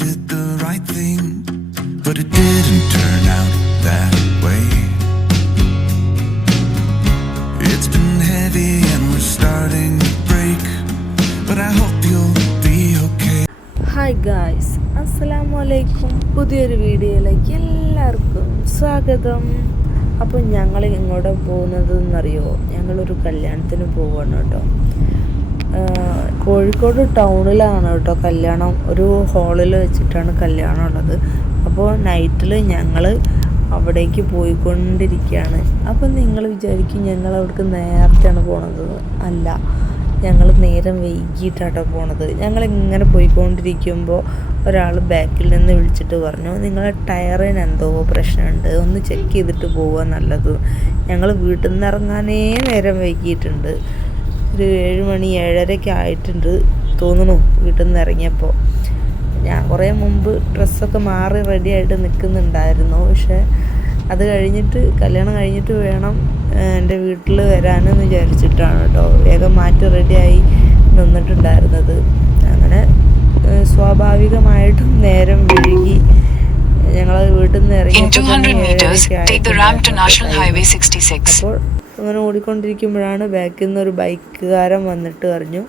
did the right thing, but it didn't turn out that way. It's been heavy and we're starting to break, but I hope you'll be okay. Hi guys, അസ്സലാമു അലൈക്കും. പുതിയൊരു വീഡിയോയിലേക്ക് എല്ലാവർക്കും സ്വാഗതം. അപ്പോൾ ഞങ്ങൾ ഇങ്ങോട്ട് പോകുന്നത് എന്നറിയോ, ഞങ്ങളൊരു കല്യാണത്തിന് പോവുകയാണ് കേട്ടോ. കോഴിക്കോട് ടൗണിലാണ് കേട്ടോ കല്യാണം. ഒരു ഹാളിൽ വെച്ചിട്ടാണ് കല്യാണം ഉള്ളത്. അപ്പോൾ നൈറ്റിൽ ഞങ്ങൾ അവിടേക്ക് പോയിക്കൊണ്ടിരിക്കുകയാണ്. അപ്പോൾ നിങ്ങൾ വിചാരിക്കും ഞങ്ങൾ അവിടേക്ക് നേരത്തെയാണ് പോണത്. അല്ല, ഞങ്ങൾ നേരം വൈകിട്ടാട്ടോ പോണത്. ഞങ്ങളിങ്ങനെ പോയിക്കൊണ്ടിരിക്കുമ്പോൾ ഒരാൾ ബാക്കിൽ നിന്ന് വിളിച്ചിട്ട് പറഞ്ഞു, നിങ്ങളെ ടയറിന് എന്തോ പ്രശ്നമുണ്ട്, ഒന്ന് ചെക്ക് ചെയ്തിട്ട് പോവുക നല്ലത്. ഞങ്ങൾ വീട്ടിൽ നിന്ന് ഇറങ്ങാനേ നേരം വൈകിയിട്ടുണ്ട്. ഒരു 7 മണി 7:30 ആയിട്ടുണ്ട് തോന്നുന്നു വീട്ടിൽ നിന്ന് ഇറങ്ങിയപ്പോൾ. ഞാൻ കുറേ മുമ്പ് ഡ്രസ്സൊക്കെ മാറി റെഡി ആയിട്ട് നിൽക്കുന്നുണ്ടായിരുന്നു. പക്ഷേ അത് കഴിഞ്ഞിട്ട് കല്യാണം കഴിഞ്ഞിട്ട് വേണം എൻ്റെ വീട്ടിൽ വരാനെന്ന് വിചാരിച്ചിട്ടാണ് കേട്ടോ വേഗം മാറ്റി റെഡിയായി നിന്നിട്ടുണ്ടായിരുന്നത്. അങ്ങനെ സ്വാഭാവികമായിട്ടും നേരം വൈകി. ഞങ്ങൾ വീട്ടിൽ നിന്ന് ഇറങ്ങി അപ്പോൾ അങ്ങനെ ഓടിക്കൊണ്ടിരിക്കുമ്പോഴാണ് ബാക്കിൽ നിന്ന് ഒരു ബൈക്കുകാരൻ വന്നിട്ട് പറഞ്ഞു,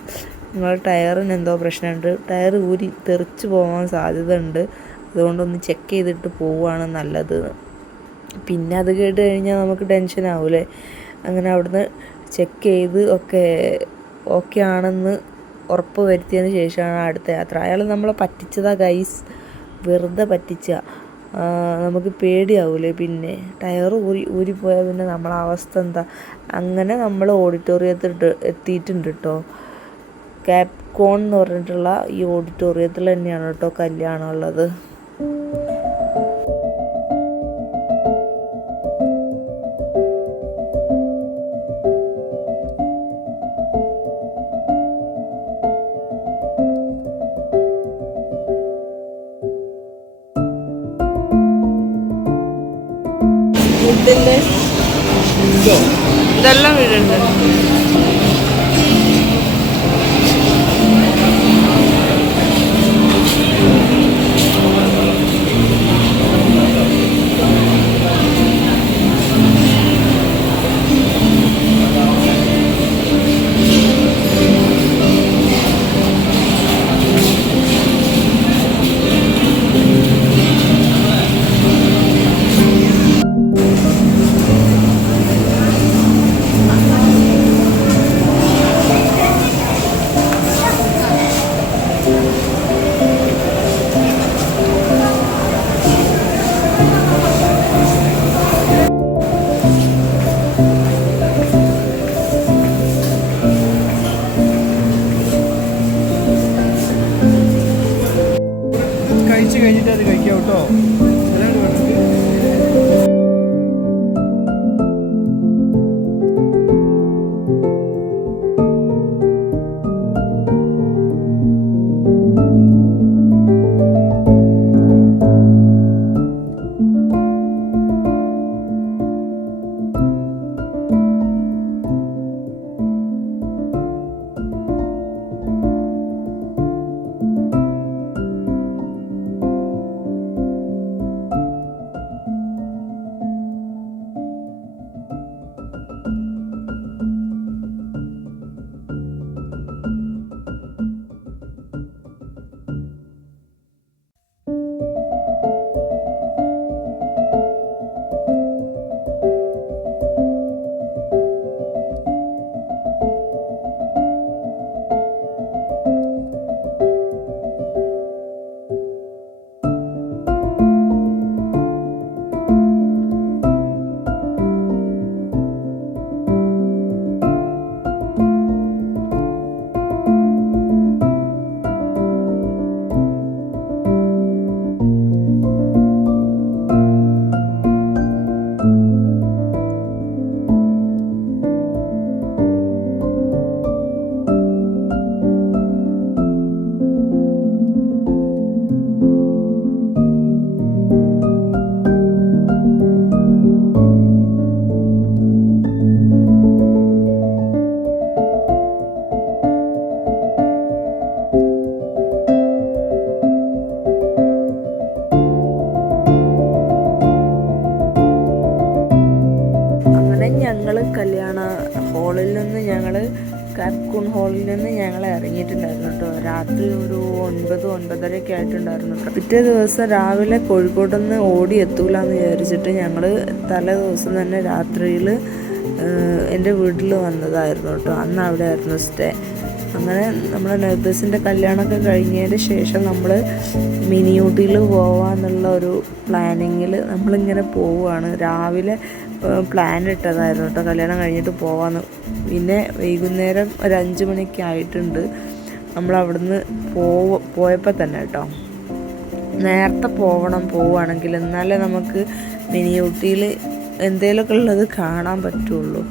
നിങ്ങളുടെ ടയറിന് എന്തോ പ്രശ്നമുണ്ട്, ടയർ ഊരി തെറിച്ച് പോകാൻ സാധ്യത ഉണ്ട്, അതുകൊണ്ടൊന്ന് ചെക്ക് ചെയ്തിട്ട് പോവുകയാണ് നല്ലത്. പിന്നെ അത് കേട്ട് കഴിഞ്ഞാൽ നമുക്ക് ടെൻഷൻ ആവൂലേ. അങ്ങനെ അവിടുന്ന് ചെക്ക് ചെയ്ത് ഓക്കെ ആണെന്ന് ഉറപ്പ് വരുത്തിയതിന് ശേഷമാണ് അടുത്ത യാത്ര. അയാൾ നമ്മളെ പറ്റിച്ചതാ ഗൈസ്, വെറുതെ പറ്റിച്ച. നമുക്ക് പേടിയാവൂലേ പിന്നെ ടയർ ഊരിപ്പോയാൽ പിന്നെ നമ്മളെ അവസ്ഥ എന്താ. അങ്ങനെ നമ്മൾ ഓഡിറ്റോറിയത്തിൽ എത്തിയിട്ടുണ്ട് കേട്ടോ. ക്യാപ്കോൺ എന്ന് പറഞ്ഞിട്ടുള്ള ഈ ഓഡിറ്റോറിയത്തിൽ തന്നെയാണ് കേട്ടോ കല്യാണം ഉള്ളത്. ഇതെല്ലാം വീടുണ്ട്. കഴിച്ച് കഴിഞ്ഞിട്ട് അത് കഴിക്കാം കേട്ടോ. കർക്കൂൺ ഹാളിൽ നിന്ന് ഞങ്ങൾ ഇറങ്ങിയിട്ടുണ്ടായിരുന്നു കേട്ടോ. രാത്രി ഒരു 9-9:30 ആയിട്ടുണ്ടായിരുന്നു കേട്ടോ. പിറ്റേ ദിവസം രാവിലെ കോഴിക്കോട് നിന്ന് ഓടി എത്തൂല എന്ന് വിചാരിച്ചിട്ട് ഞങ്ങൾ തലേ ദിവസം തന്നെ രാത്രിയിൽ എൻ്റെ വീട്ടിൽ വന്നതായിരുന്നു കേട്ടോ. അന്ന് അവിടെ ആയിരുന്നു സ്റ്റേ. അങ്ങനെ നമ്മുടെ നെയ്ബേഴ്സിൻ്റെ കല്യാണമൊക്കെ കഴിഞ്ഞതിന് ശേഷം നമ്മൾ മിനി ഊട്ടിയിൽ പോവാന്നുള്ള ഒരു പ്ലാനിങ്ങിൽ നമ്മളിങ്ങനെ പോവുകയാണ്. രാവിലെ പ്ലാൻ ഇട്ടതായിരുന്നു കേട്ടോ കല്യാണം കഴിഞ്ഞിട്ട് പോവാന്ന്. പിന്നെ വൈകുന്നേരം ഒരു 5 മണിയൊക്കെ ആയിട്ടുണ്ട് നമ്മളവിടുന്ന് പോയപ്പോൾ തന്നെ കേട്ടോ. നേരത്തെ പോവുകയാണെങ്കിൽ എന്നാലേ നമുക്ക് മിനി ഊട്ടിയിൽ എന്തേലൊക്കെ ഉള്ളത് കാണാൻ പറ്റുള്ളൂ.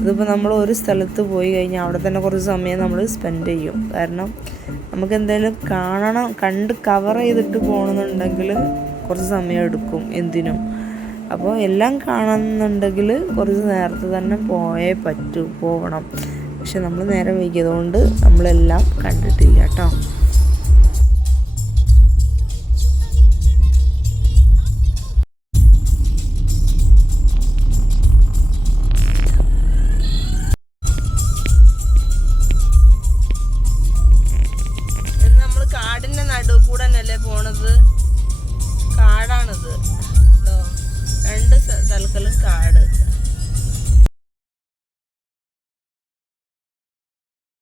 ഇതിപ്പോൾ നമ്മൾ ഒരു സ്ഥലത്ത് പോയി കഴിഞ്ഞാൽ അവിടെ തന്നെ കുറച്ച് സമയം നമ്മൾ സ്പെൻഡ് ചെയ്യും. കാരണം നമുക്ക് എന്തെങ്കിലും കണ്ട് കവർ ചെയ്തിട്ട് പോകണമെന്നുണ്ടെങ്കിൽ കുറച്ച് സമയം എടുക്കും എന്തിനും. അപ്പോൾ എല്ലാം കാണുന്നുണ്ടെങ്കിൽ കുറച്ച് നേരത്തെ തന്നെ പോകണം. പക്ഷെ നമ്മൾ നേരം വൈകിയതുകൊണ്ട് നമ്മളെല്ലാം കണ്ടിട്ടില്ല കേട്ടോ. കാടിന്റെ നടുവ് കൂടെ തന്നെയല്ലേ പോണത്. കാടാണിത്, രണ്ട് സ്ഥലത്തിലും കാട്.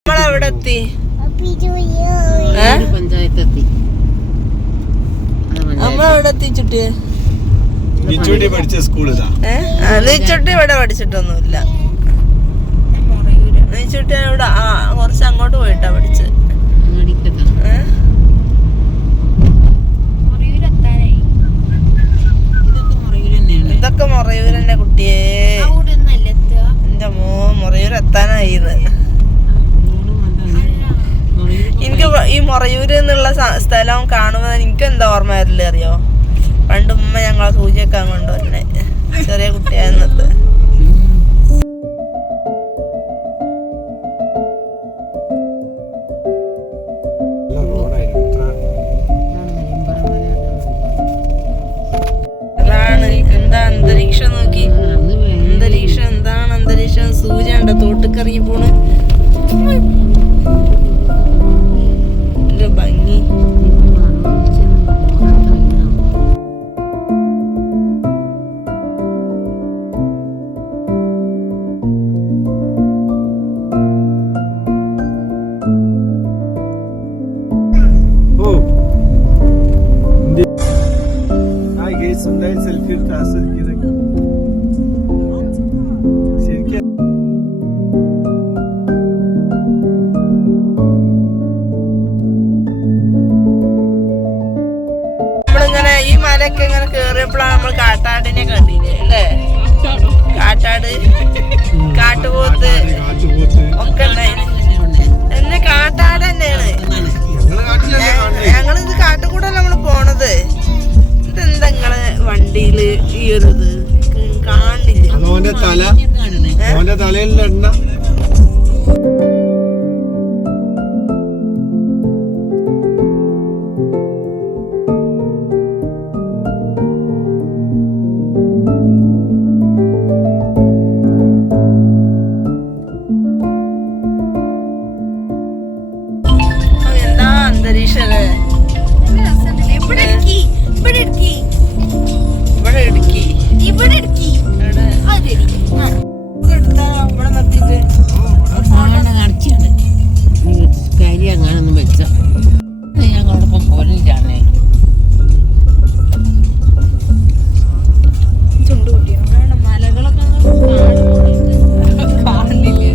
നമ്മളെവിടെ എത്തി? നമ്മളെവിടെ എത്തി? ചുട്ടി നീച്ചുട്ടി ഇവിടെ പഠിച്ചിട്ടൊന്നുമില്ല. നീച്ചുട്ടി ഇവിടെ കുറച്ച് അങ്ങോട്ട് പോയിട്ടാ പഠിച്ചത്. ഇതൊക്കെ മൊറയൂർ തന്നെ കുട്ടിയെ. എന്റെ മൊറയൂർ എത്താനായിന്ന്. എനിക്ക് ഈ മൊറയൂർ എന്നുള്ള സ്ഥലം കാണുമ്പോൾ എനിക്ക് എന്താ ഓർമ്മ വരില്ല അറിയോ? പണ്ട് ഉമ്മ ഞങ്ങളെ സൂചിയൊക്കെ കൊണ്ടുവരണേ ചെറിയ കുട്ടിയായിരുന്നത്. അന്തരീക്ഷം നോക്കി, അന്തരീക്ഷം എന്താണ്? അന്തരീക്ഷം സൂര്യണ്ട തോട്ടിക്കറിഞ്ഞു പോണ്. ഭംഗി. സെൽഫി എടുത്ത് ആസ്വദിക്കുന്നത് ശരിക്കും. നമ്മളിങ്ങനെ ഈ മലയൊക്കെ ഇങ്ങനെ കേറിയപ്പോഴാണ് നമ്മൾ കാട്ടാടിനെ കണ്ടില്ലേ അല്ലേ? കാട്ടാട്, കാട്ടുപോത്ത് ഒക്കെ എന്നെ കാട്ടാട് തന്നെയാണ്. ഞങ്ങളിത് കാട്ടുകൂടെ നമ്മള് പോണത്. ഇതെന്താ നിങ്ങളെ വണ്ടിയില് ഈ ഒരു ഇത് കാണില്ല? തലയിൽ എണ്ണ എന്താ അന്തരീക്ഷല്ലേ? ഇവിടെ ഇടുക്കി അങ്ങനൊന്നും വെച്ച ഞങ്ങളോടൊപ്പം പോലില്ലാന്നേ. മലകളൊക്കെ കാണില്ലേ?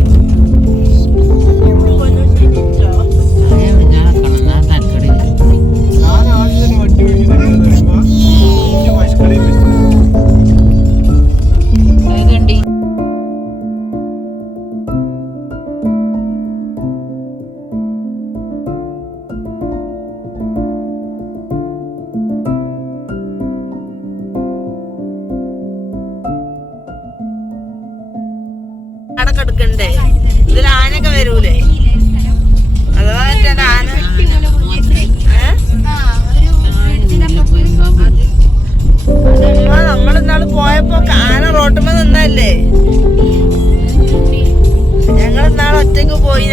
എടുക്കണ്ടേ? ഇതിൽ ആനയൊക്കെ വരൂലേ? അഥവാ ആന നമ്മളിന്നാള് പോയപ്പോ ആന റോട്ടുമ്പോ നിന്നല്ലേ? ഞങ്ങൾ ഇന്നാളെ ഒറ്റക്ക് പോയി.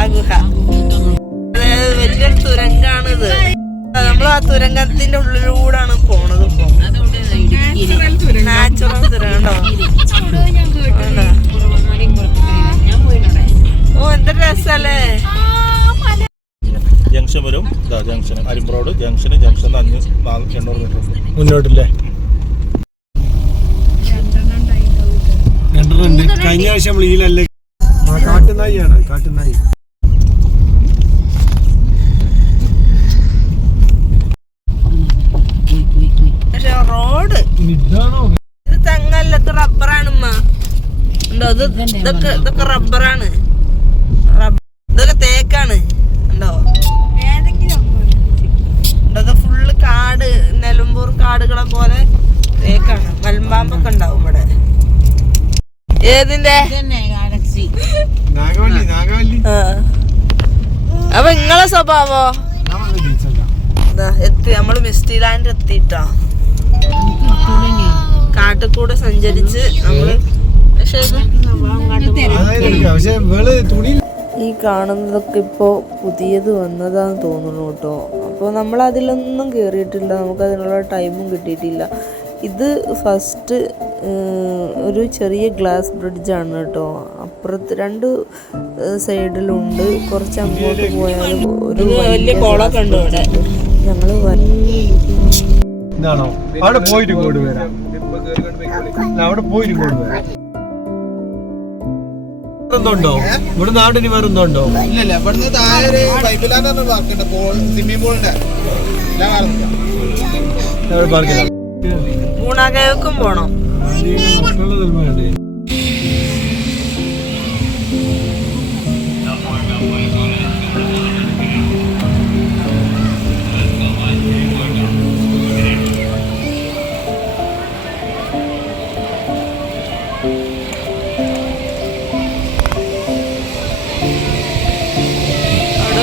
ആ ഗുഹ. വലിയൊരു തുരങ്കാണിത്. നമ്മൾ ആ തുരങ്കത്തിന്റെ ഉള്ളിലൂടാണ് പോണത്. നാച്ചുറൽ തുരങ്കോ. ഓ എന്ത് രസല്ലേ. ജംഗ്ഷൻ വരും. ജംഗ്ഷൻ അരിമ്പ് റോഡ് ജംഗ്ഷൻ 800 മീറ്റർ മുന്നോട്ടില്ലേ. കഴിഞ്ഞ ആഴ്ച നമ്മൾ ഈലല്ലേ കാട്ടുനായിയാണ്. കാട്ടുനായി റോഡ് ഇത് തെങ്ങല്ല, ഇത് റബ്ബറാണ്. ഉണ്ടോ? ഇതൊക്കെ റബ്ബറാണ്. ഇതൊക്കെ തേക്കാണ്. ഉണ്ടോ? ഇത് ഫുള്ള് കാട്, നിലമ്പൂർ കാടുകളെ പോലെ തേക്കാണ്. മൽമ്പാമ്പൊക്കെ ഉണ്ടാവും ഇവിടെ. ഏതിന്റെ നാഗവല്ലി. അപ്പൊ നിങ്ങളെ സ്വഭാവോ? എത്തി നമ്മള് മിസ്റ്റി ലാൻഡ് എത്തിട്ടാ. കാട്ടിക്കൂടെ സഞ്ചരിച്ച് നമ്മള്. ഈ കാണുന്നതൊക്കെ ഇപ്പോ പുതിയത് വന്നതാന്ന് തോന്നുന്നു കേട്ടോ. അപ്പോൾ നമ്മൾ അതിലൊന്നും കേറിയിട്ടില്ല. നമുക്ക് അതിനുള്ള ടൈമും കിട്ടിയിട്ടില്ല. ഇത് ഫസ്റ്റ് ഒരു ചെറിയ ഗ്ലാസ് ബ്രിഡ്ജാണ് കേട്ടോ. അപ്പുറത്ത് 2 സൈഡിലുണ്ട്. കുറച്ച് അങ്ങോട്ട് പോയാൽ ഒരു വലിയ കുളമൊക്കെ ഉണ്ട് ഇവിടെ. ഞങ്ങള് അവിടെ പോയിട്ട് ഇങ്ങോട്ട് വരാം. അവിടെ പോയിട്ട് ഇങ്ങോട്ട് വരാം. ണ്ടോ ഇവിടെ നാടിന് വേറൊന്നുണ്ടോ? ഇല്ലല്ല, ഇവിടുന്ന് താഴെ പൈപ്പിലാന്ന് പാർക്കുണ്ട്. സ്വിമ്മിംഗ് പൂളിന്റെ ഗുണകേവക്കും പോണം.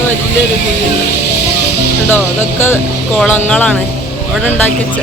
വലിയൊരു കേട്ടോ. ഇതൊക്കെ കുളങ്ങളാണ് ഇവിടെ ഉണ്ടാക്കി വെച്ച.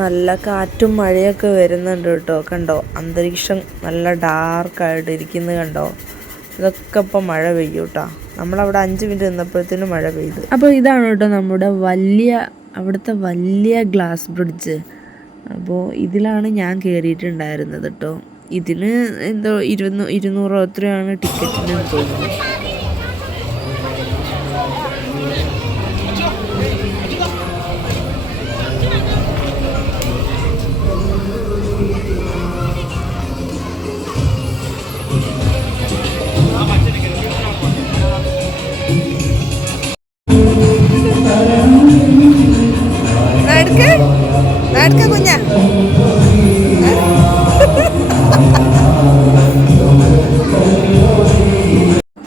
നല്ല കാറ്റും മഴയൊക്കെ വരുന്നുണ്ട് കേട്ടോ. കണ്ടോ, അന്തരീക്ഷം നല്ല ഡാർക്കായിട്ട് ഇരിക്കുന്നത് കണ്ടോ. ഇതൊക്കെ ഇപ്പം മഴ പെയ്യും കേട്ടോ. നമ്മളവിടെ 5 മിനിറ്റ് നിന്നപ്പോഴത്തേനും മഴ പെയ്തു. അപ്പോൾ ഇതാണ് കേട്ടോ നമ്മുടെ അവിടുത്തെ വലിയ ഗ്ലാസ് ബ്രിഡ്ജ്. അപ്പോൾ ഇതിലാണ് ഞാൻ കയറിയിട്ടുണ്ടായിരുന്നത് കേട്ടോ. ഇതിന് എന്തോ 200 എത്രയാണ് ടിക്കറ്റിന് തോന്നുന്നു. കുഞ്ഞ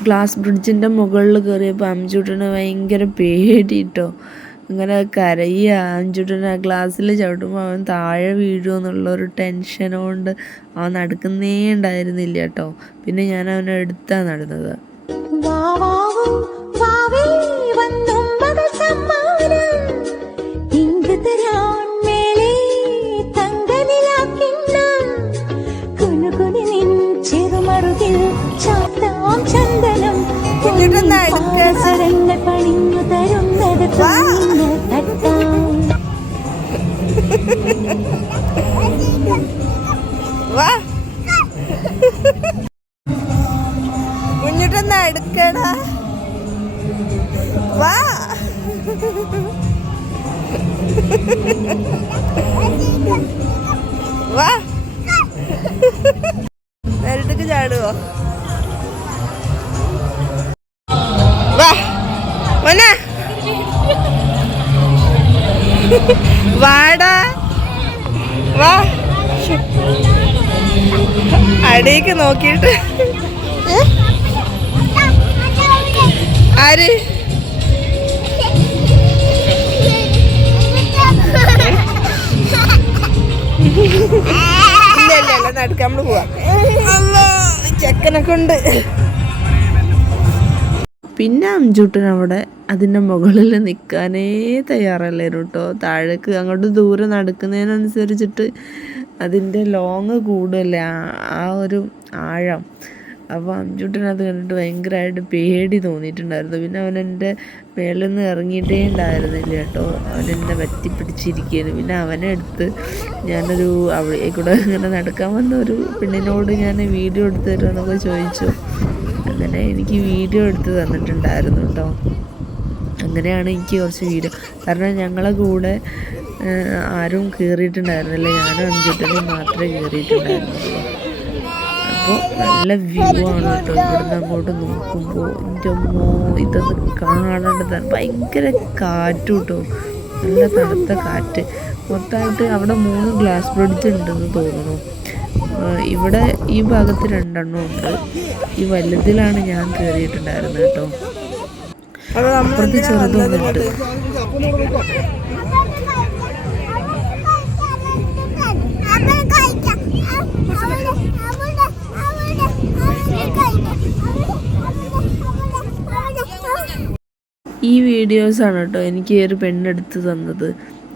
ഗ്ലാസ് ബ്രിഡ്ജിൻ്റെ മുകളിൽ കയറിയപ്പോൾ അംജുട്ടന് ഭയങ്കര പേടിട്ടോ. ഇങ്ങനെ കരയുക. അംജുട്ടന് ആ ഗ്ലാസ്സിൽ ചവിട്ടുമ്പോൾ അവൻ താഴെ വീഴുമോ എന്നുള്ളൊരു ടെൻഷൻ കൊണ്ട് അവൻ നടക്കുന്നേ ഉണ്ടായിരുന്നില്ല കേട്ടോ. പിന്നെ ഞാൻ അവനെ എടുത്താണ് നടന്നത്. കുഞ്ഞിട്ടൊന്ന് അടുക്കടാ. വാ വാ നേരിട്ടേക്ക് ചാടുവോ? വാ മോനെ വാടാ വാ. അടിയേക്ക് നോക്കിയിട്ട് ആര് ഇല്ല ഇല്ല ഇല്ല നടക്കാൻ നമ്മള് പോവാ. ചെക്കനൊക്കെ ഉണ്ട്. പിന്നെ അംജൂട്ടൻ അവിടെ അതിൻ്റെ മുകളിൽ നിൽക്കാനേ തയ്യാറല്ലായിരുന്നു കേട്ടോ. താഴേക്ക് അങ്ങോട്ട് ദൂരെ നടക്കുന്നതിനനുസരിച്ചിട്ട് അതിൻ്റെ ലോങ് കൂടുതലേ, ആ ഒരു ആഴം. അപ്പോൾ അംജൂട്ടൻ അത് കണ്ടിട്ട് ഭയങ്കരമായിട്ട് പേടി തോന്നിയിട്ടുണ്ടായിരുന്നു. പിന്നെ അവൻ എൻ്റെ മേളിൽ നിന്ന് ഇറങ്ങിയിട്ടേ ഉണ്ടായിരുന്നില്ല കേട്ടോ. അവനെന്നെ പറ്റിപ്പിടിച്ചിരിക്കുകയായിരുന്നു. പിന്നെ അവനെ എടുത്ത് ഞാനൊരു അവിടെ കൂടെ ഇങ്ങനെ നടക്കാൻ വന്ന ഒരു പെണ്ണിനോട് ഞാൻ വീഡിയോ എടുത്ത് തരുമെന്നൊക്കെ ചോദിച്ചു. അങ്ങനെ എനിക്ക് വീഡിയോ എടുത്ത് തന്നിട്ടുണ്ടായിരുന്നു കേട്ടോ. അങ്ങനെയാണ് എനിക്ക് കുറച്ച് വീഡിയോ, കാരണം ഞങ്ങളെ കൂടെ ആരും കയറിയിട്ടുണ്ടായിരുന്നില്ല, ഞാനും അഞ്ചുട്ടനും മാത്രമേ കയറിയിട്ടുണ്ടായിരുന്നുള്ളൂ. അപ്പോൾ നല്ല വ്യൂ ആണ് കേട്ടോ. ഇവിടുന്ന് അങ്ങോട്ട് നോക്കുമ്പോൾ എൻ്റെ അമ്മോ ഇതൊന്ന് കാണേണ്ടതാണ്. ഭയങ്കര കാറ്റ് കേട്ടോ, നല്ല തണുത്ത കാറ്റ്. മൊത്തമായിട്ട് അവിടെ 3 ഗ്ലാസ് ബ്രിഡ്ജ് ഉണ്ടെന്ന് തോന്നുന്നു. ഇവിടെ ഈ ഭാഗത്ത് 2 ഉണ്ട്. ഈ വലുതിലാണ് ഞാൻ കയറിയിട്ടുണ്ടായിരുന്നത് കേട്ടോ. അപ്പുറത്ത് ചെറുതൊന്നുണ്ട്. ഈ വീഡിയോസാണ് കേട്ടോ എനിക്ക് ഒരു പെണ്ണെടുത്ത് തന്നത്.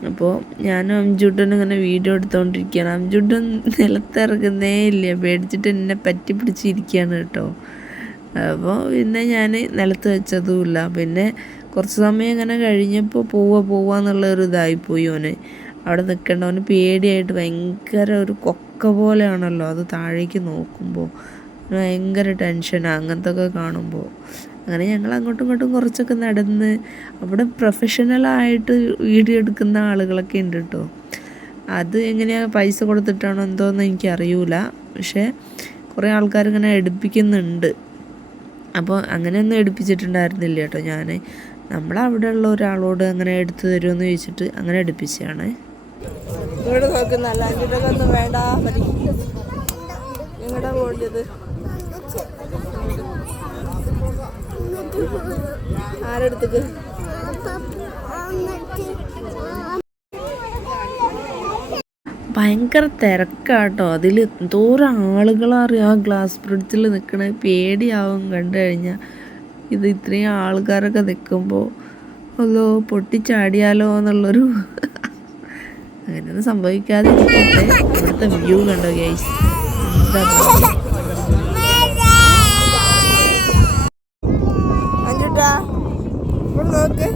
അപ്പോൾ ഞാനും അംജൂട്ടനും ഇങ്ങനെ വീഡിയോ എടുത്തുകൊണ്ടിരിക്കുകയാണ്. അംജൂട്ടൻ നിലത്തിറങ്ങുന്നേ ഇല്ല, പേടിച്ചിട്ട് എന്നെ പറ്റി പിടിച്ചിരിക്കുകയാണ് കേട്ടോ. അപ്പോൾ പിന്നെ ഞാൻ നിലത്ത് വെച്ചതുമില്ല. പിന്നെ കുറച്ച് സമയം ഇങ്ങനെ കഴിഞ്ഞപ്പോൾ പോവാന്നുള്ളൊരു ഇതായിപ്പോയി. ഓന് അവിടെ നിൽക്കേണ്ടവന് പേടിയായിട്ട് ഭയങ്കര ഒരു കൊക്ക പോലെയാണല്ലോ അത് താഴേക്ക് നോക്കുമ്പോൾ. ഭയങ്കര ടെൻഷനാണ് അങ്ങനത്തെ ഒക്കെ കാണുമ്പോൾ. അങ്ങനെ ഞങ്ങൾ അങ്ങോട്ടും ഇങ്ങോട്ടും കുറച്ചൊക്കെ നടന്ന്, അവിടെ പ്രൊഫഷണലായിട്ട് വീഡിയോ എടുക്കുന്ന ആളുകളൊക്കെ ഉണ്ട് കേട്ടോ. അത് എങ്ങനെയാണ് പൈസ കൊടുത്തിട്ടാണോ എന്തോന്ന് എനിക്കറിയില്ല. പക്ഷേ കുറേ ആൾക്കാരിങ്ങനെ എടുപ്പിക്കുന്നുണ്ട്. അപ്പോൾ അങ്ങനെയൊന്നും എടുപ്പിച്ചിട്ടുണ്ടായിരുന്നില്ല കേട്ടോ. ഞാൻ നമ്മളവിടെ ഉള്ള ഒരാളോട് അങ്ങനെ എടുത്തു തരുമെന്ന് ചോദിച്ചിട്ട് അങ്ങനെ എടുപ്പിച്ചതാണ്. ഇങ്ങോട്ട് നോക്കുന്നല്ല അഞ്ചിട്ടൊക്കെ ഒന്നും വേണ്ട, മതി. എങ്ങോട്ടാ പോകേണ്ടത്? ആരെടുത്തേക്ക്? ഭയങ്കര തിരക്കാട്ടോ. അതിൽ എന്തോരം ആളുകളറിയാം ആ ഗ്ലാസ് ബ്രിഡ്ജിൽ നിൽക്കണ. പേടിയാവും കണ്ടു കഴിഞ്ഞാൽ. ഇത് ഇത്രയും ആൾക്കാരൊക്കെ നിൽക്കുമ്പോൾ അല്ലോ പൊട്ടിച്ചാടിയാലോ എന്നുള്ളൊരു അങ്ങനെയൊന്നും സംഭവിക്കാതെ ഇരിക്കട്ടെ. ഇവിടുത്തെ വ്യൂ കണ്ടോ ഗൈസ്, എന്താ അഞ്ചുട്ടാ ഇവിടെ നോക്ക്.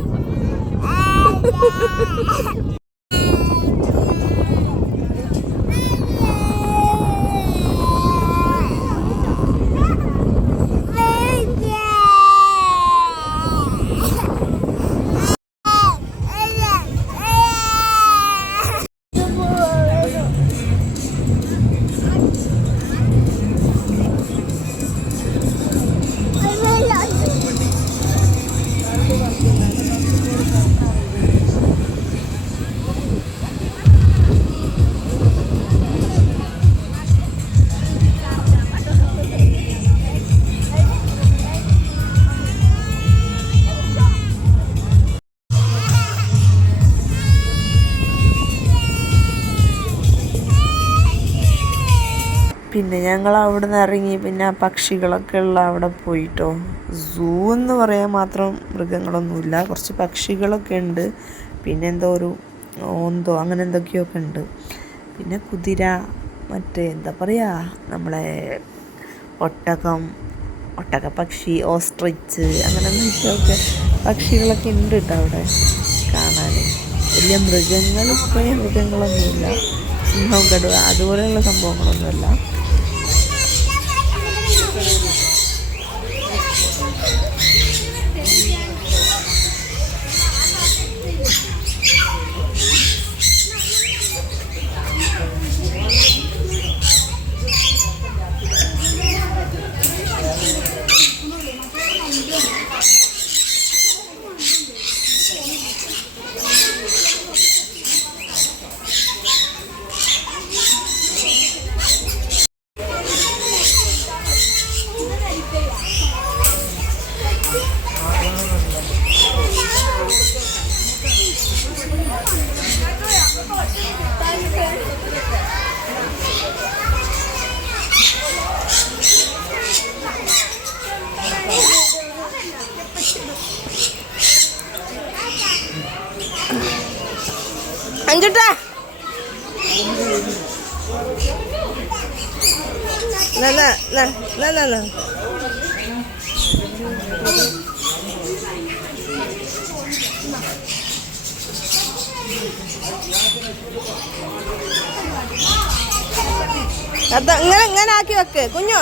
പിന്നെ ഞങ്ങൾ അവിടെ നിന്ന് ഇറങ്ങി. പിന്നെ പക്ഷികളൊക്കെ ഉള്ള അവിടെ പോയിട്ടോ. സൂ എന്ന് പറയാൻ മാത്രം മൃഗങ്ങളൊന്നുമില്ല, കുറച്ച് പക്ഷികളൊക്കെ ഉണ്ട്. പിന്നെ എന്തോ ഒരു ഓന്തോ അങ്ങനെ എന്തൊക്കെയൊക്കെ ഉണ്ട്. പിന്നെ കുതിര, മറ്റേ എന്താ പറയുക നമ്മളെ ഒട്ടകപ്പക്ഷി, ഓസ്ട്രിച്ച് അങ്ങനെ എന്തൊക്കെയൊക്കെ പക്ഷികളൊക്കെ ഉണ്ട് കേട്ടോ അവിടെ കാണാൻ. വലിയ മൃഗങ്ങളൊന്നുമില്ല, സിംഹം, കടുവ അതുപോലെയുള്ള സംഭവങ്ങളൊന്നുമല്ല. അതാ ഇങ്ങനെ ആക്കി വെക്ക് കുഞ്ഞോ,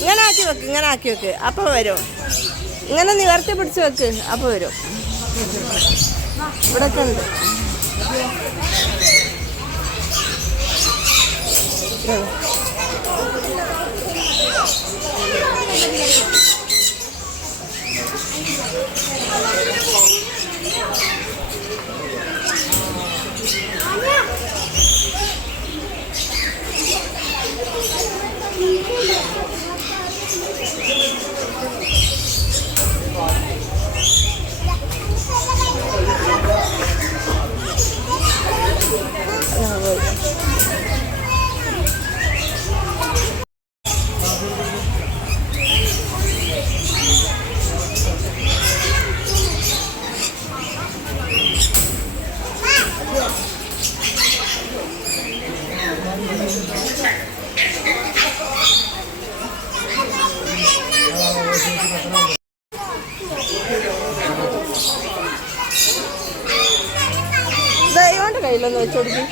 ഇങ്ങനെ ആക്കി വെക്ക് അപ്പൊ വരും. ഇങ്ങനെ നിവർത്തി പിടിച്ച് വെക്ക് അപ്പൊ വരും. ഇവിടെ ഒക്കെ ഉണ്ട്. ഇവന്റെ കയ്യിലൊന്ന് വെച്ചുകൊടുക്കി,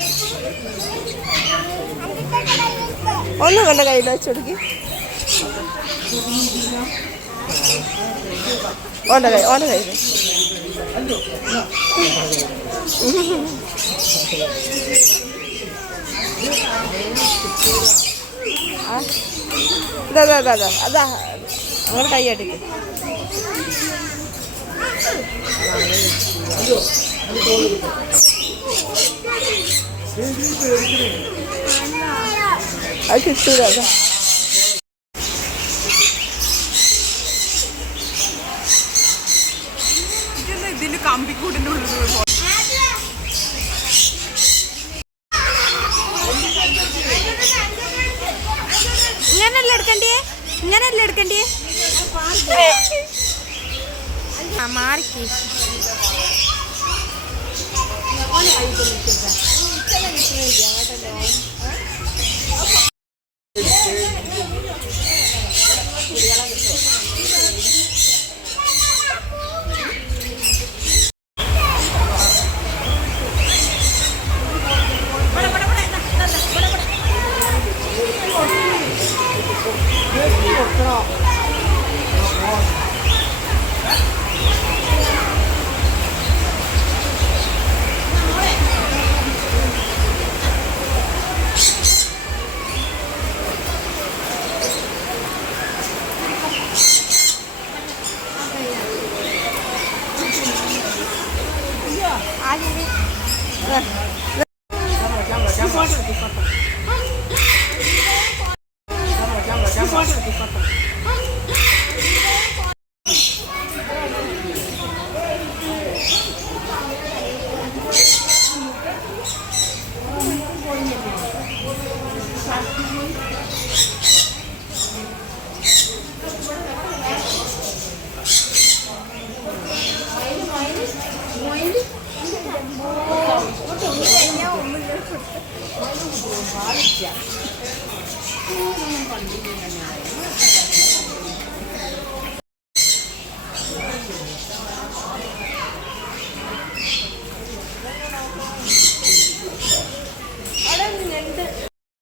ഒന്നും കൊണ്ട് കയ്യിൽ വെച്ചുകൊടുക്കി. ഓൻ്റെ കയ്യിൽ അതാ അങ്ങനെ കൈയടിക്ക്. അത് കിട്ടൂല. അതാ ഇതിന്റെ കമ്പിക്കൂടിന്റെ ഉള്ളിൽ ഇങ്ങനെയല്ലേ എടുക്കണ്ടേ മാറിക്ക്.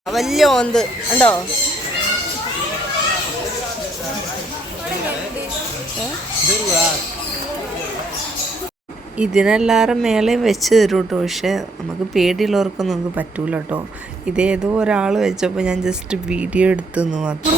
വലിയ ഓന്ത് ഉണ്ടോ? ഇതിനെല്ലാവരും മേലെയും വെച്ച് തരും കേട്ടോ. പക്ഷെ നമുക്ക് പേടിയുള്ളവർക്കൊന്നും നമുക്ക് പറ്റൂല കേട്ടോ. ഇതേതോ ഒരാൾ വെച്ചപ്പോൾ ഞാൻ ജസ്റ്റ് വീഡിയോ എടുത്തെന്ന് മാത്രം.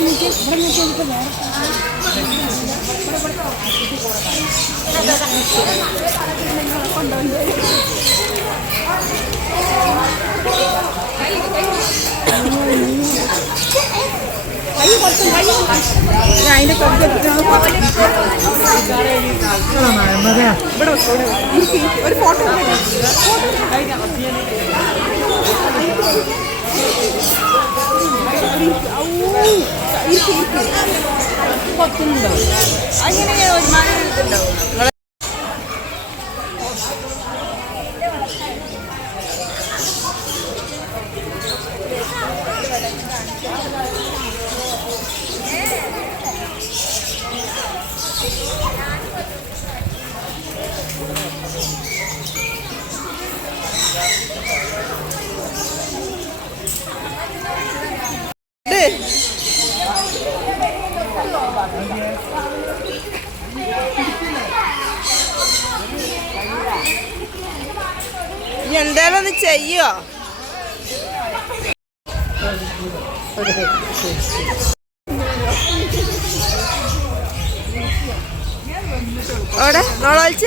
ഒരു ഫോട്ടോ അങ്ങനെ ഒരുമാതിരി ചെയ്യോ? അവിടെ നോളൊളിച്ച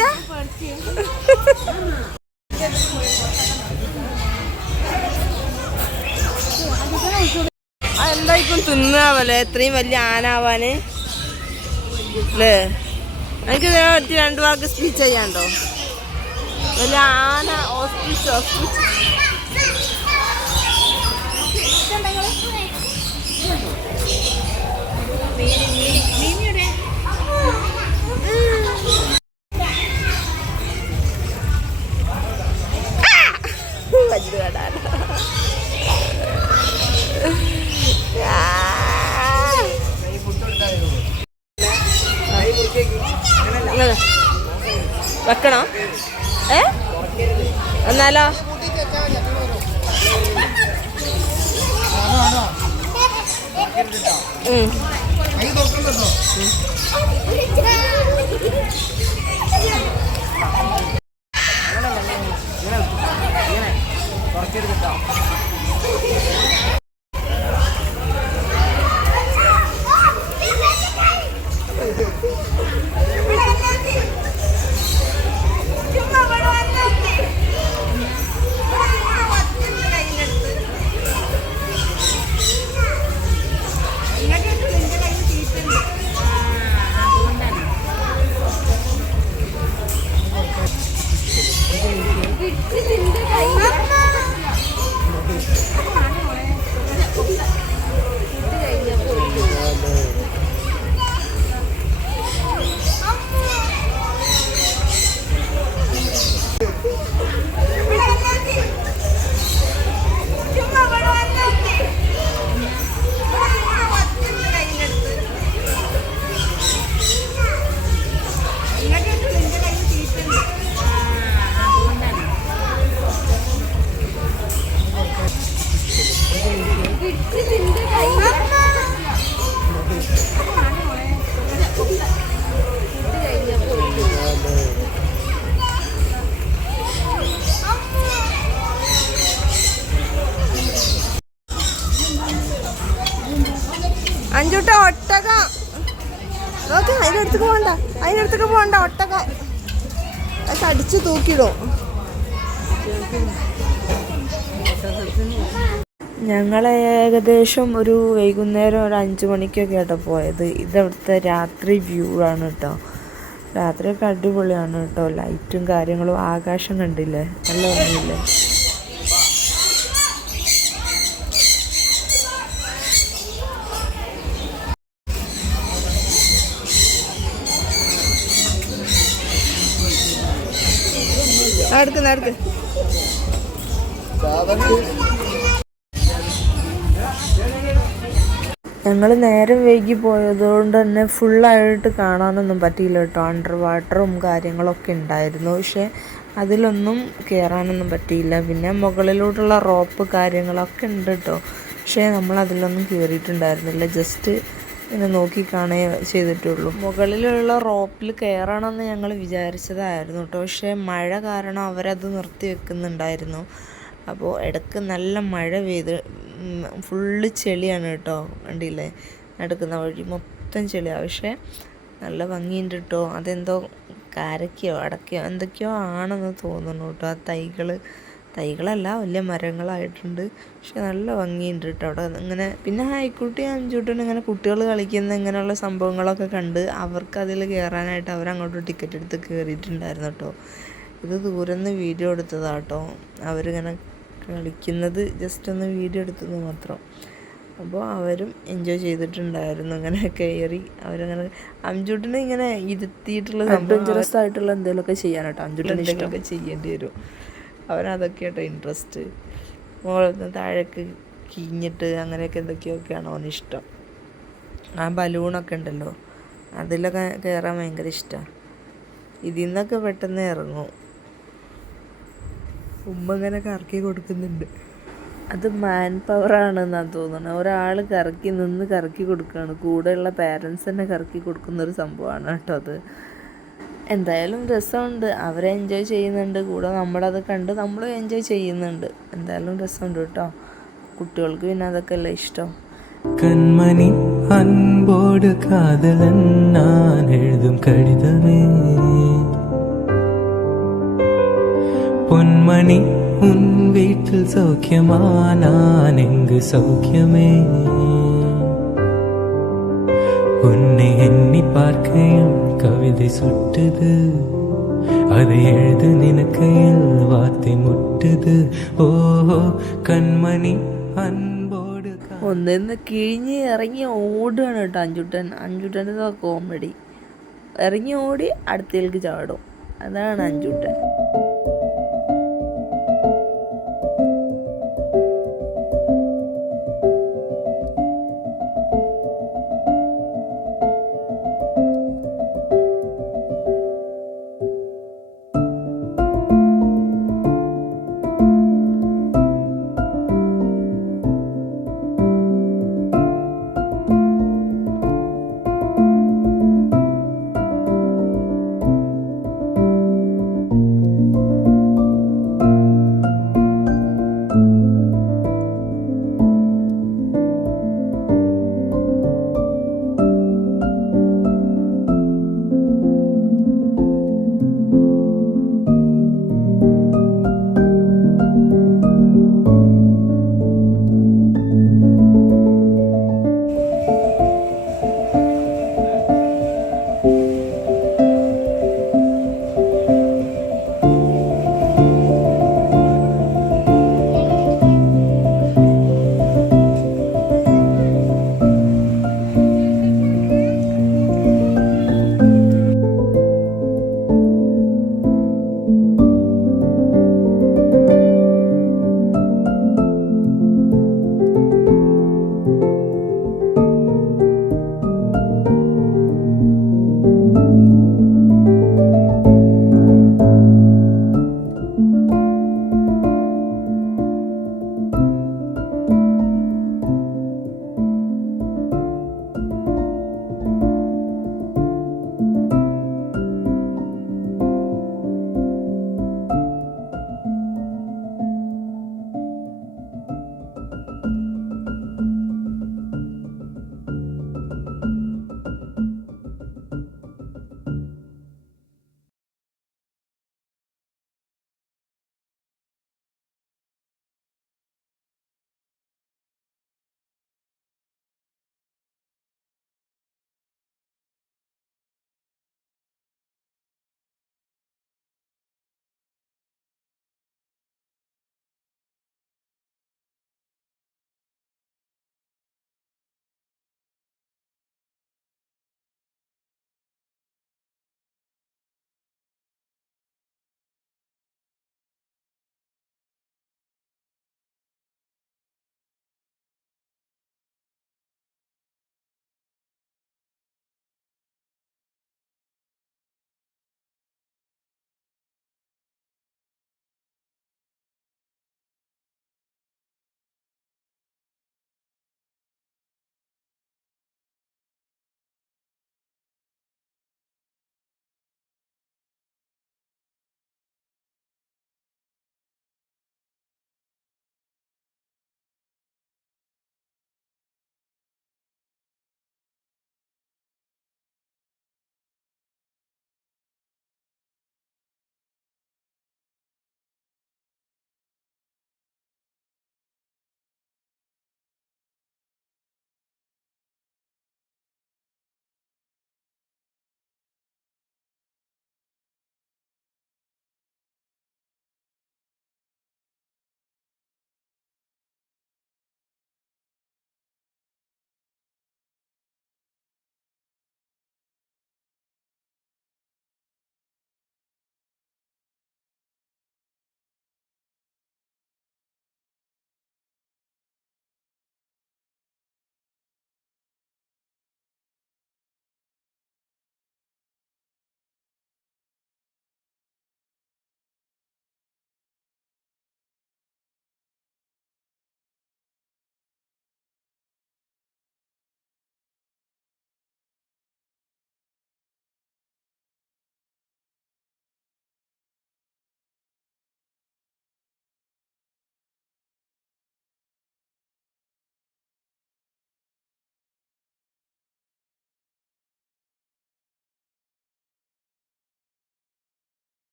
എന്തായിരിക്കും തിന്നാവല്ലേ ഇത്രയും വലിയ ആനാവാന് അല്ലേ? എനിക്ക് പറ്റി 2 വാക്ക് സ്പീച്ച് ചെയ്യാണ്ടോ? വലിയ ആന ഓസ്പിച്ച് വെക്കണോ? എന്നാലോ അഞ്ചൂട്ട ഒട്ടകം നോക്ക്. അതിനടുത്തേക്ക് പോണ്ട ഒട്ടകം അടിച്ചു തൂക്കിടും. ഞങ്ങൾ ഏകദേശം ഒരു വൈകുന്നേരം ഒരു 5 മണിക്കൊക്കെ ആട്ടോ പോയത്. ഇതവിടുത്തെ രാത്രി വ്യൂ ആണ് കേട്ടോ. രാത്രിയൊക്കെ അടിപൊളിയാണ് കേട്ടോ. ലൈറ്റും കാര്യങ്ങളും, ആകാശം കണ്ടില്ലേ, നല്ല ഭംഗിയില്ലേ. നടക്ക് ഞങ്ങൾ നേരം വൈകി പോയതുകൊണ്ട് തന്നെ ഫുള്ളായിട്ട് കാണാനൊന്നും പറ്റിയില്ല കേട്ടോ. അണ്ടർ വാട്ടറും കാര്യങ്ങളൊക്കെ ഉണ്ടായിരുന്നു, പക്ഷെ അതിലൊന്നും കയറാനൊന്നും പറ്റിയില്ല. പിന്നെ മുകളിലോട്ടുള്ള റോപ്പ് കാര്യങ്ങളൊക്കെ ഉണ്ട് കേട്ടോ, പക്ഷേ നമ്മൾ അതിലൊന്നും കയറിയിട്ടുണ്ടായിരുന്നില്ല. ജസ്റ്റ് ഇങ്ങനെ നോക്കി കാണേ ചെയ്തിട്ടുള്ളൂ. മുകളിലുള്ള റോപ്പിൽ കയറണമെന്ന് ഞങ്ങൾ വിചാരിച്ചതായിരുന്നു കേട്ടോ, പക്ഷേ മഴ കാരണം അവരത് നിർത്തി വെക്കുന്നുണ്ടായിരുന്നു. അപ്പോൾ ഇടയ്ക്ക് നല്ല മഴ പെയ്ത് ഫുള്ള് ചെളിയാണ് കേട്ടോ. കണ്ടില്ലേ, നടക്കുന്ന വഴി മൊത്തം ചെളിയാണ്, പക്ഷേ നല്ല ഭംഗിയുണ്ട് കേട്ടോ. അതെന്തോ കാരക്കയോ അടക്കയോ എന്തൊക്കെയോ ആണെന്ന് തോന്നുന്നു കേട്ടോ. ആ തൈകളല്ല, വലിയ മരങ്ങളായിട്ടുണ്ട്, പക്ഷെ നല്ല ഭംഗിയുണ്ട് കേട്ടോ അവിടെ. ഇങ്ങനെ പിന്നെ ഹൈക്കുട്ടി അഞ്ചൂട്ടനും ഇങ്ങനെ കുട്ടികൾ കളിക്കുന്ന ഇങ്ങനെയുള്ള സംഭവങ്ങളൊക്കെ കണ്ട് അവർക്ക് അതിൽ കയറാനായിട്ട് അവരങ്ങോട്ട് ടിക്കറ്റ് എടുത്ത് കയറിയിട്ടുണ്ടായിരുന്നു കേട്ടോ. ഇത് ദൂരെ നിന്ന് വീഡിയോ എടുത്തതാട്ടോ. അവരിങ്ങനെ കളിക്കുന്നത് ജസ്റ്റ് ഒന്ന് വീഡിയോ എടുത്തത് മാത്രം. അപ്പോൾ അവരും എൻജോയ് ചെയ്തിട്ടുണ്ടായിരുന്നു. ഇങ്ങനെ കയറി അവരങ്ങനെ അഞ്ചൂട്ടിനെ ഇങ്ങനെ ഇരുത്തിയിട്ടുള്ള അഡ്വഞ്ചറസ് ആയിട്ടുള്ള എന്തെങ്കിലുമൊക്കെ ചെയ്യാനാട്ടോ. അഞ്ചൂട്ടിന് എന്തെങ്കിലുമൊക്കെ ചെയ്യേണ്ടി വരും. അവനതൊക്കെ കേട്ടോ ഇൻട്രസ്റ്റ്. മുകളിൽ താഴേക്ക് കിഞ്ഞിട്ട് അങ്ങനെയൊക്കെ എന്തൊക്കെയൊക്കെയാണ് അവനിഷ്ടം. ആ ബലൂണൊക്കെ ഉണ്ടല്ലോ, അതിലൊക്കെ കയറാൻ ഭയങ്കര ഇഷ്ടമാണ്. ഇതിൽ നിന്നൊക്കെ പെട്ടെന്ന് ഇറങ്ങും. ഉമ്മ ഇങ്ങനെ കറക്കി കൊടുക്കുന്നുണ്ട്. അത് മാൻ പവറാണെന്നാണ് തോന്നുന്നത്. ഒരാൾ കറക്കി കൊടുക്കുകയാണ്. കൂടെയുള്ള പാരൻസ് തന്നെ കറക്കി കൊടുക്കുന്നൊരു സംഭവമാണ് കേട്ടോ അത്. എന്തായാലും രസമുണ്ട്, അവരെ എൻജോയ് ചെയ്യുന്നുണ്ട്, കൂടെ നമ്മളത് കണ്ട് നമ്മളും എൻജോയ് ചെയ്യുന്നുണ്ട്. എന്തായാലും രസമുണ്ട് കേട്ടോ, കുട്ടികൾക്ക് പിന്നെ അതൊക്കെ അല്ലേ ഇഷ്ടം. கண்மணி அன்போடு காதலன் நான் எழுதும் கடிதமே பொன்மணி உன் வீட்டில் சௌக்கியமா நான் எங்கு சௌக்கியமே உன்னை எண்ணி பார்க்கையில் கவிதை சுட்டுது அதை எழுது நினைக்கையில் வார்த்தை முட்டுது ஓஹோ கண்மணி அன்போடு ഒന്നിന്ന് കിഴിഞ്ഞ് ഇറങ്ങി ഓടുകയാണ് കേട്ടോ അഞ്ചുട്ടൻ്റെ കോമഡി. ഇറങ്ങി ഓടി അടുത്തേക്ക് ചാടും, അതാണ് അഞ്ചുട്ടൻ.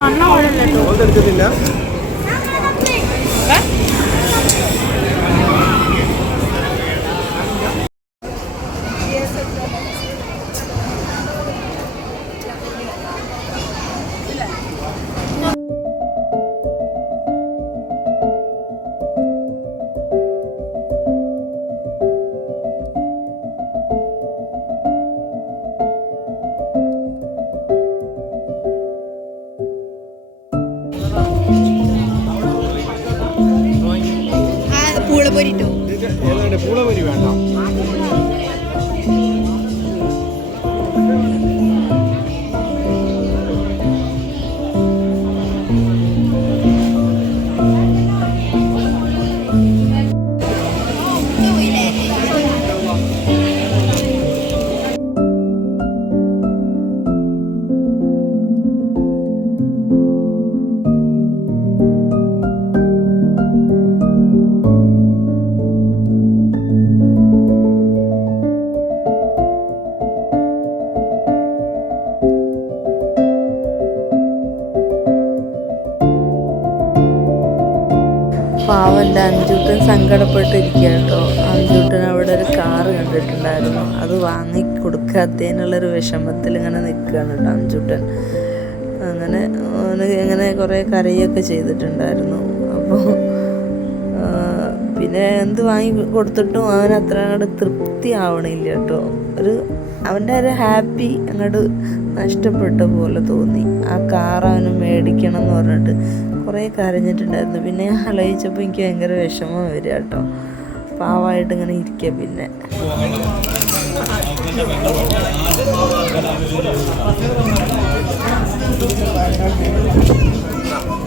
എടുക്കുന്നില്ല. ഏതാണ്ട് പൂളപൊരി വേണ്ട. പാവം എൻ്റെ അഞ്ചൂട്ടൻ സങ്കടപ്പെട്ടിരിക്കുക കേട്ടോ. അഞ്ചൂട്ടൻ അവിടെ ഒരു കാറ് കണ്ടിട്ടുണ്ടായിരുന്നു, അത് വാങ്ങി കൊടുക്കാത്തതിനുള്ളൊരു വിഷമത്തിൽ ഇങ്ങനെ നിൽക്കുകയാണ് കേട്ടോ അഞ്ചൂട്ടൻ. അങ്ങനെ കുറേ കരയൊക്കെ ചെയ്തിട്ടുണ്ടായിരുന്നു. അപ്പോൾ പിന്നെ എന്ത് വാങ്ങി കൊടുത്തിട്ടും അവൻ അത്ര അങ്ങോട്ട് തൃപ്തി ആവണില്ല കേട്ടോ. അവൻ്റെ ഒരു ഹാപ്പി അങ്ങോട്ട് നഷ്ടപ്പെട്ട പോലെ തോന്നി. ആ കാർ അവന് മേടിക്കണം എന്ന് പറഞ്ഞിട്ട് കുറേ കരഞ്ഞിട്ടുണ്ടായിരുന്നു. പിന്നെ ആലോചിച്ചപ്പോൾ എനിക്ക് ഭയങ്കര വിഷമം വരിക കേട്ടോ. പാവമായിട്ട് ഇങ്ങനെ ഇരിക്കുക. പിന്നെ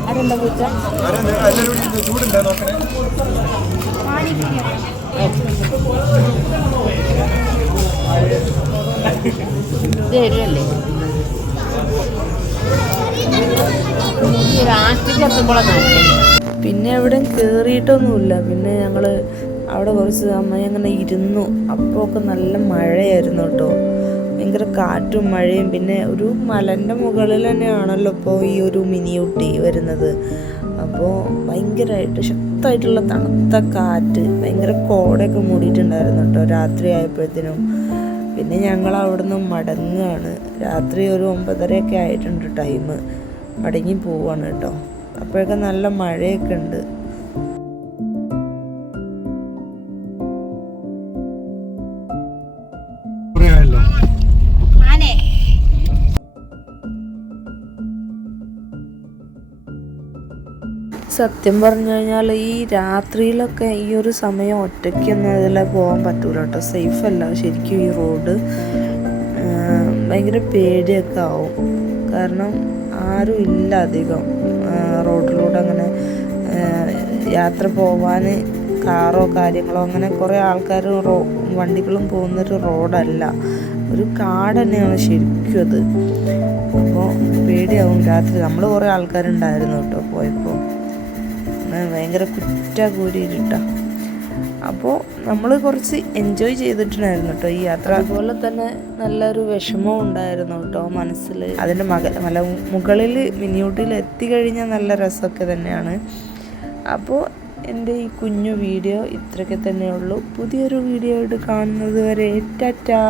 ആരെന്താ പൂച്ച ചൂടുണ്ടോ നോക്കണേ. ഇത് എരിവല്ലേ? ലാസ്റ്റിക്ക് എത്തുമ്പോഴാണ് നല്ലത്. പിന്നെ എവിടെയും കയറിയിട്ടൊന്നുമില്ല. പിന്നെ ഞങ്ങൾ അവിടെ കുറച്ച് സമയം അങ്ങനെ ഇരുന്നു. അപ്പോൾ ഒക്കെ നല്ല മഴയായിരുന്നു കേട്ടോ. ഭയങ്കര കാറ്റും മഴയും. പിന്നെ ഒരു മലൻ്റെ മുകളിൽ തന്നെയാണല്ലോ ഇപ്പോൾ ഈ ഒരു മിനി ഊട്ടി വരുന്നത്. അപ്പോൾ ഭയങ്കരമായിട്ട് ശക്തമായിട്ടുള്ള തണുത്ത കാറ്റ്, ഭയങ്കര കോടയൊക്കെ മൂടിയിട്ടുണ്ടായിരുന്നു കേട്ടോ രാത്രി ആയപ്പോഴത്തേനും. പിന്നെ ഞങ്ങൾ അവിടെ നിന്ന് മടങ്ങുകയാണ്. രാത്രി ഒരു 9:30 ആയിട്ടുണ്ട് ടൈം. മടങ്ങി പോവാണ് കേട്ടോ. അപ്പോഴൊക്കെ നല്ല മഴയൊക്കെ ഉണ്ട്. സത്യം പറഞ്ഞു കഴിഞ്ഞാൽ ഈ രാത്രിയിലൊക്കെ ഈ ഒരു സമയം ഒറ്റയ്ക്കൊന്നും അതിൽ പോകാൻ പറ്റൂല കേട്ടോ. സേഫ് അല്ല ശരിക്കും. ഈ റോഡ് ഭയങ്കര പേടിയൊക്കെ ആവും. കാരണം ആരും ഇല്ല അധികം റോഡിലൂടെ അങ്ങനെ യാത്ര പോവാൻ. കാറോ കാര്യങ്ങളോ അങ്ങനെ കുറേ ആൾക്കാരും വണ്ടികളും പോകുന്നൊരു റോഡല്ല, ഒരു കാട് തന്നെയാണ് ശരിക്കും അത്. അപ്പോൾ പേടിയാവും രാത്രി. നമ്മൾ കുറേ ആൾക്കാരുണ്ടായിരുന്നു കേട്ടോ പോയപ്പോൾ. ഭയങ്കര കുറ്റാകൂരി ഇരുട്ടാ. അപ്പോൾ നമ്മൾ കുറച്ച് എൻജോയ് ചെയ്തിട്ടുണ്ടായിരുന്നു കേട്ടോ ഈ യാത്ര. അതുപോലെ തന്നെ നല്ലൊരു വിഷമവും ഉണ്ടായിരുന്നു കേട്ടോ മനസ്സിൽ. അതിൻ്റെ മുകളിൽ മിനി ഊട്ടിയിൽ എത്തിക്കഴിഞ്ഞാൽ നല്ല രസമൊക്കെ തന്നെയാണ്. അപ്പോൾ എൻ്റെ ഈ കുഞ്ഞു വീഡിയോ ഇത്രയൊക്കെ തന്നെയുള്ളൂ. പുതിയൊരു വീഡിയോ ആയിട്ട് കാണുന്നത് വരെ ടാറ്റാ.